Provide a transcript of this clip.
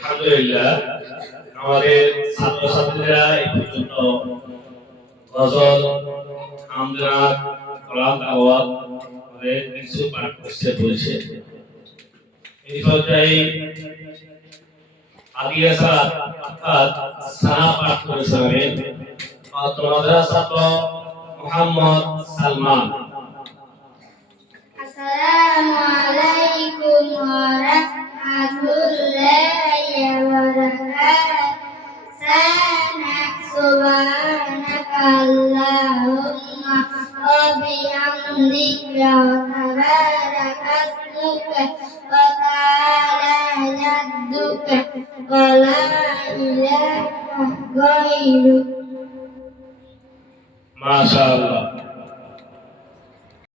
আলহামদুলিল্লাহ আমাদের ছাত্রছাত্রীরা এই পর্যন্ত গজল আমদাদ কোরআন আওয়াজ অনেক কিছু পাঠ করতে বলেছে এই পর্যায়ে আলিয়া সালাত অর্থাৎ সানা পাঠ করে শোনাবেন তোমাদের ছাত্র মোহাম্মদ সালমান। আসসালামু আলাইকুম ওয়া রাহমাতুল্লাহি ওয়া বারাকাতুহু সুবহানাকা আল্লাহুম্মা ওয়া বিহামদিকা তাবারাকা ইসমুকা ওয়া তাআলা জাদ্দুকা ওয়া লা ইলাহা গায়রুক। মাশাআল্লাহ